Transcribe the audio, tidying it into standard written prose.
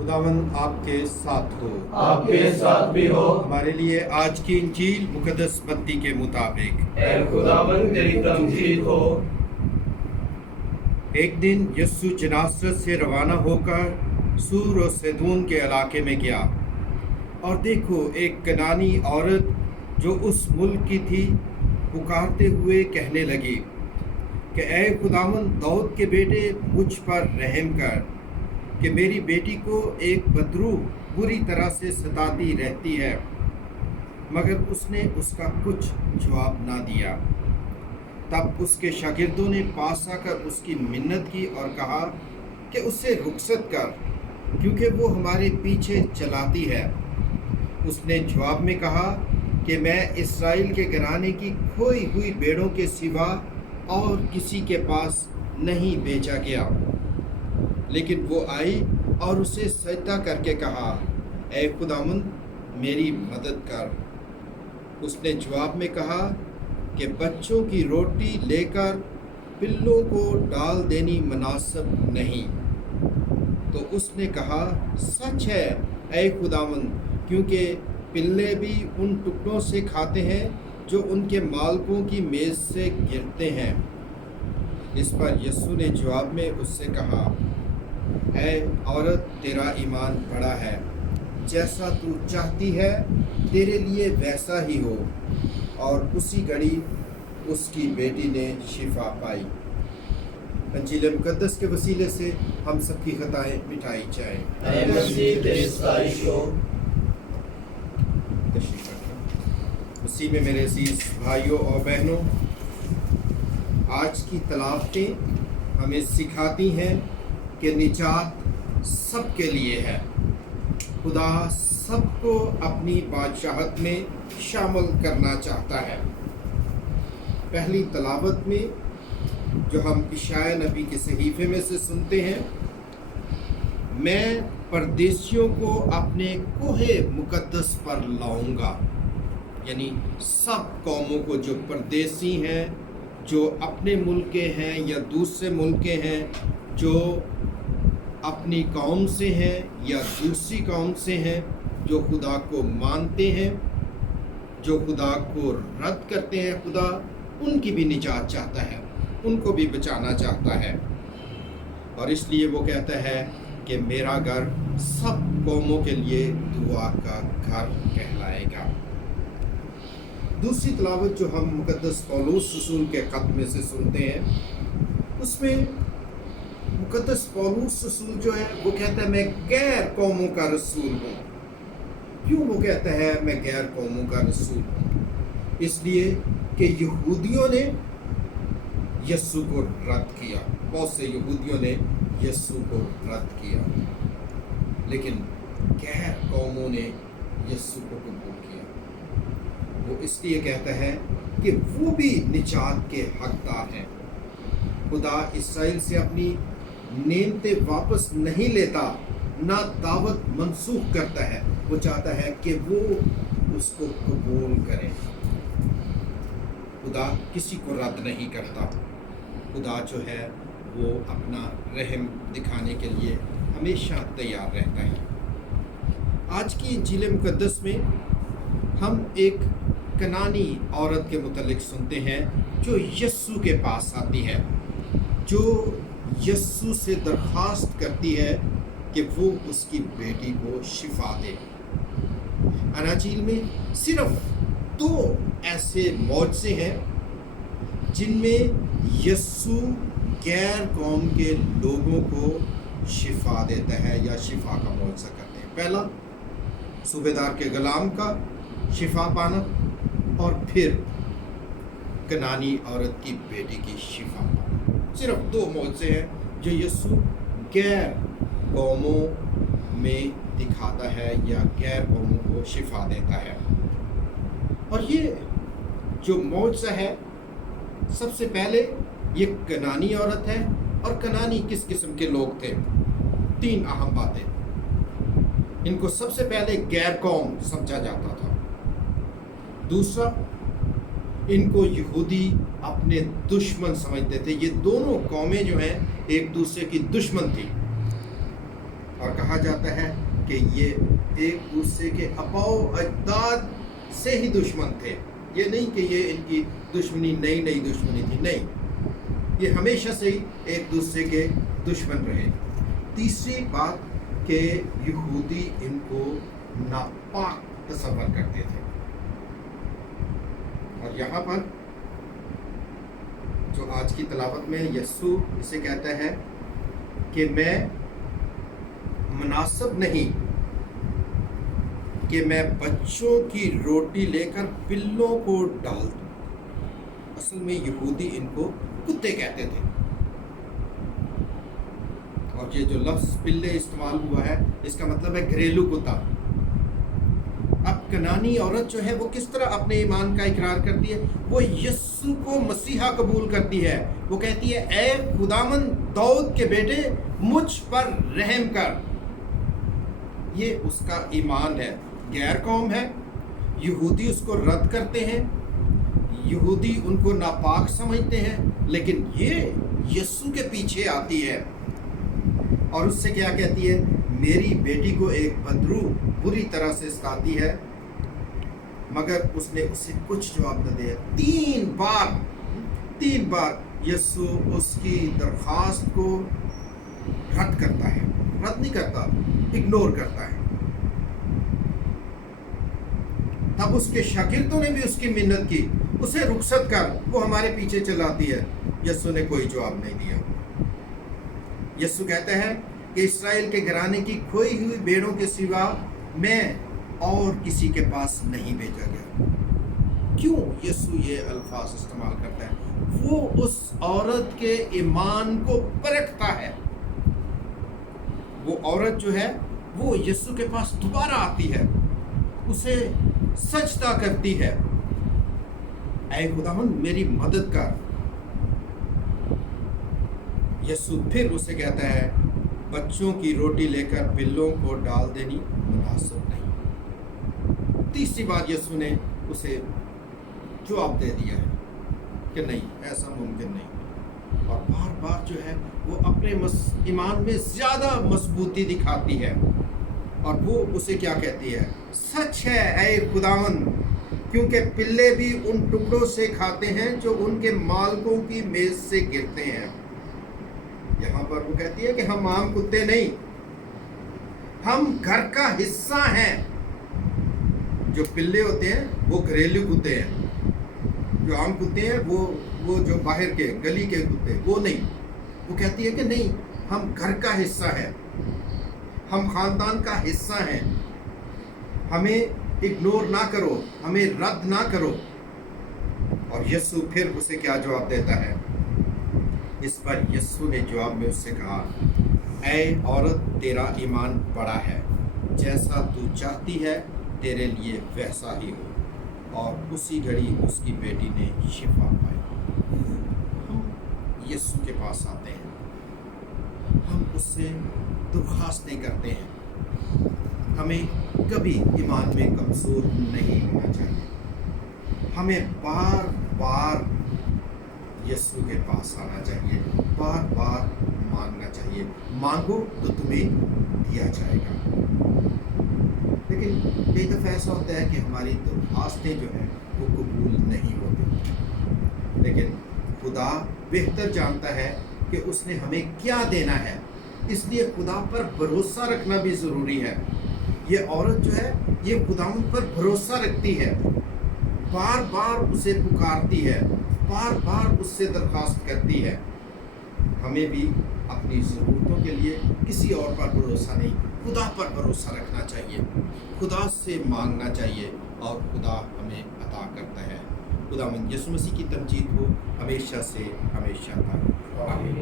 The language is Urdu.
خداوند آپ کے ساتھ ہو، آپ کے ساتھ بھی ہو۔ ہمارے لیے آج کی انجیل مقدس متی کے مطابق۔ اے خداوند تیری تمجید ہو۔ ایک دن یسوع ناصرت سے روانہ ہو کر سور و سیدون کے علاقے میں گیا، اور دیکھو ایک کنانی عورت جو اس ملک کی تھی پکارتے ہوئے کہنے لگی کہ اے خداوند داؤد کے بیٹے مجھ پر رحم کر، کہ میری بیٹی کو ایک بدروح بری طرح سے ستاتی رہتی ہے۔ مگر اس نے اس کا کچھ جواب نہ دیا۔ تب اس کے شاگردوں نے پاس آ کر اس کی منت کی اور کہا کہ اسے رخصت کر، کیونکہ وہ ہمارے پیچھے چلاتی ہے۔ اس نے جواب میں کہا کہ میں اسرائیل کے گھرانے کی کھوئی ہوئی بھیڑوں کے سوا اور کسی کے پاس نہیں بھیجا گیا۔ لیکن وہ آئی اور اسے سجدہ کر کے کہا، اے خداوند میری مدد کر۔ اس نے جواب میں کہا کہ بچوں کی روٹی لے کر پلوں کو ڈال دینی مناسب نہیں۔ تو اس نے کہا، سچ ہے اے خداوند، کیونکہ پلے بھی ان ٹکڑوں سے کھاتے ہیں جو ان کے مالکوں کی میز سے گرتے ہیں۔ اس پر یسوع نے جواب میں اس سے کہا، اے عورت تیرا ایمان بڑا ہے، جیسا تو چاہتی ہے تیرے لیے ویسا ہی ہو۔ اور اسی گھڑی اس کی بیٹی نے شفا پائی۔ انجیل مقدس کے وسیلے سے ہم سب کی خطائیں مٹائی جائیں۔ اے مسیح تیری ستائش ہو۔ مسیح میں میرے عزیز بھائیوں اور بہنوں، آج کی تلاوتیں ہمیں سکھاتی ہیں کہ نجات سب کے لیے ہے۔ خدا سب کو اپنی بادشاہت میں شامل کرنا چاہتا ہے۔ پہلی تلاوت میں جو ہم اشعیاء نبی کے صحیفے میں سے سنتے ہیں، میں پردیسیوں کو اپنے کوہ مقدس پر لاؤں گا، یعنی سب قوموں کو جو پردیسی ہیں، جو اپنے ملک کے ہیں یا دوسرے ملک کے ہیں، جو اپنی قوم سے ہیں یا دوسری قوم سے ہیں، جو خدا کو مانتے ہیں، جو خدا کو رد کرتے ہیں، خدا ان کی بھی نجات چاہتا ہے، ان کو بھی بچانا چاہتا ہے۔ اور اس لیے وہ کہتا ہے کہ میرا گھر سب قوموں کے لیے دعا کا گھر کہلائے گا۔ دوسری تلاوت جو ہم مقدس پولس رسول کے خط میں سے سنتے ہیں، اس میں مقدس پولس رسول جو ہے وہ کہتا ہے میں غیر قوموں کا رسول ہوں۔ کیوں وہ کہتا ہے میں غیر قوموں کا رسول ہوں؟ اس لیے کہ یہودیوں نے یسوع کو رد کیا، بہت سے یہودیوں نے یسوع کو رد کیا، لیکن غیر قوموں نے یسوع کو قبول کیا۔ وہ اس لیے کہتا ہے کہ وہ بھی نجات کے حقدار ہیں۔ خدا اسرائیل سے اپنی نعمتیں واپس نہیں لیتا، نہ دعوت منسوخ کرتا ہے، وہ چاہتا ہے کہ وہ اس کو قبول کریں۔ خدا کسی کو رد نہیں کرتا۔ خدا جو ہے وہ اپنا رحم دکھانے کے لیے ہمیشہ تیار رہتا ہے۔ آج کی انجیل مقدس میں ہم ایک کنانی عورت کے متعلق سنتے ہیں جو یسوع کے پاس آتی ہے، جو یسوع سے درخواست کرتی ہے کہ وہ اس کی بیٹی کو شفا دے۔ اناجیل میں صرف 2 ایسے معجزے ہیں جن میں یسوع غیر قوم کے لوگوں کو شفا دیتا ہے یا شفا کا معجزہ کرتے ہیں۔ پہلا صوبیدار کے غلام کا شفا پانا، اور پھر کنانی عورت کی بیٹی کی شفا پانا۔ صرف 2 معجزے ہیں جو یسوع غیر قوموں میں دکھاتا ہے یا غیر قوموں کو شفا دیتا ہے۔ اور یہ جو معجزہ ہے، سب سے پہلے یہ کنانی عورت ہے، اور کنانی کس قسم کے لوگ تھے؟ 3 اہم باتیں۔ ان کو سب سے پہلے غیر قوم سمجھا جاتا تھا۔ دوسرا، ان کو یہودی اپنے دشمن سمجھتے تھے۔ یہ دونوں قومیں جو ہیں ایک دوسرے کی دشمن تھی۔ اور کہا جاتا ہے کہ یہ ایک دوسرے کے اباؤ اجداد سے ہی دشمن تھے. یہ نہیں کہ یہ ان کی دشمنی نئی دشمنی تھی، نہیں، یہ ہمیشہ سے ہی ایک دوسرے کے دشمن رہے. تیسری بات کہ یہودی ان کو ناپاک تصور کرتے تھے. اور یہاں پر جو آج کی تلاوت میں یسوع اسے کہتا ہے کہ میں مناسب نہیں کہ میں بچوں کی روٹی لے کر پلوں کو ڈال دوں. اصل میں یہودی ان کو کتے کہتے تھے، اور یہ جو لفظ پلے استعمال ہوا ہے اس کا مطلب ہے گھریلو کتا. اب کنانی عورت جو ہے وہ کس طرح اپنے ایمان کا اقرار کرتی ہے؟ وہ یسوع کو مسیحا قبول کرتی ہے. وہ کہتی ہے اے خداوند داؤد کے بیٹے مجھ پر رحم کر. یہ اس کا ایمان ہے. غیر قوم ہے، یہودی اس کو رد کرتے ہیں، یہودی ان کو ناپاک سمجھتے ہیں، لیکن یہ یسوع کے پیچھے آتی ہے اور اس سے کیا کہتی ہے؟ میری بیٹی کو ایک بدرو بری طرح سے ستاتی ہے، مگر اس نے اسے کچھ جواب نہ دیا. 3 بار یسوع اس کی درخواست کو رد کرتا ہے. رد نہیں کرتا، اگنور کرتا ہے. تب اس کے شاگردوں نے بھی اس کی منت کی، اسے رخصت کر، وہ ہمارے پیچھے چلاتی ہے. یسوع نے کوئی جواب نہیں دیا. یسوع کہتا ہے کہ اسرائیل کے گھرانے کی کھوئی ہوئی بھیڑوں کے سوا میں اور کسی کے پاس نہیں بھیجا گیا. کیوں یسوع یہ الفاظ استعمال کرتا ہے؟ وہ اس عورت کے ایمان کو پرکھتا ہے. وہ عورت جو ہے وہ یسوع کے پاس دوبارہ آتی ہے، اسے سجدہ کرتی ہے، اے خداوند میری مدد کر. یسوع پھر اسے کہتا ہے بچوں کی روٹی لے کر بلوں کو ڈال دینی مناسب نہیں. تیسری بار یسوع نے اسے جواب دے دیا ہے کہ نہیں، ایسا ممکن نہیں. اور بار بار جو ہے وہ اپنے ایمان میں زیادہ مضبوطی دکھاتی ہے، اور وہ اسے کیا کہتی ہے؟ سچ ہے اے خداوند، کیونکہ پلے بھی ان ٹکڑوں سے کھاتے ہیں جو ان کے مالکوں کی میز سے گرتے ہیں. یہاں پر وہ کہتی ہے کہ ہم عام کتے نہیں، ہم گھر کا حصہ ہیں. جو پلے ہوتے ہیں وہ گھریلو کتے ہیں، جو عام کتے ہیں وہ جو باہر کے گلی کے کتے وہ نہیں. وہ کہتی ہے کہ نہیں، ہم گھر کا حصہ ہیں، ہم خاندان کا حصہ ہیں، ہمیں اگنور نہ کرو، ہمیں رد نہ کرو. اور یسوع پھر اسے کیا جواب دیتا ہے؟ اس پر یسوع نے جواب میں اس سے کہا اے عورت تیرا ایمان بڑا ہے، جیسا تو چاہتی ہے تیرے لیے ویسا ہی ہو. اور اسی گھڑی اس کی بیٹی نے شفا پائی. ہم یسوع کے پاس آتے ہیں، ہم اس سے درخواستیں کرتے ہیں. ہمیں کبھی ایمان میں کمزور نہیں ہونا چاہیے. ہمیں بار بار یسوع کے پاس آنا چاہیے، بار بار مانگنا چاہیے. مانگو تو تمہیں دیا جائے گا. لیکن کئی دفعہ ایسا ہوتا ہے کہ ہماری درخواستیں جو ہیں وہ قبول نہیں ہوتی، لیکن خدا بہتر جانتا ہے کہ اس نے ہمیں کیا دینا ہے. اس لیے خدا پر بھروسہ رکھنا بھی ضروری ہے. یہ عورت جو ہے یہ خداوند پر بھروسہ رکھتی ہے، بار بار اسے پکارتی ہے، بار بار اس سے درخواست کرتی ہے. ہمیں بھی اپنی ضرورتوں کے لیے کسی اور پر بھروسہ نہیں، خدا پر بھروسہ رکھنا چاہیے، خدا سے مانگنا چاہیے، اور خدا ہمیں عطا کرتا ہے. خداوند یسوع مسیح کی تمجید ہو ہمیشہ سے ہمیشہ تک. آمین.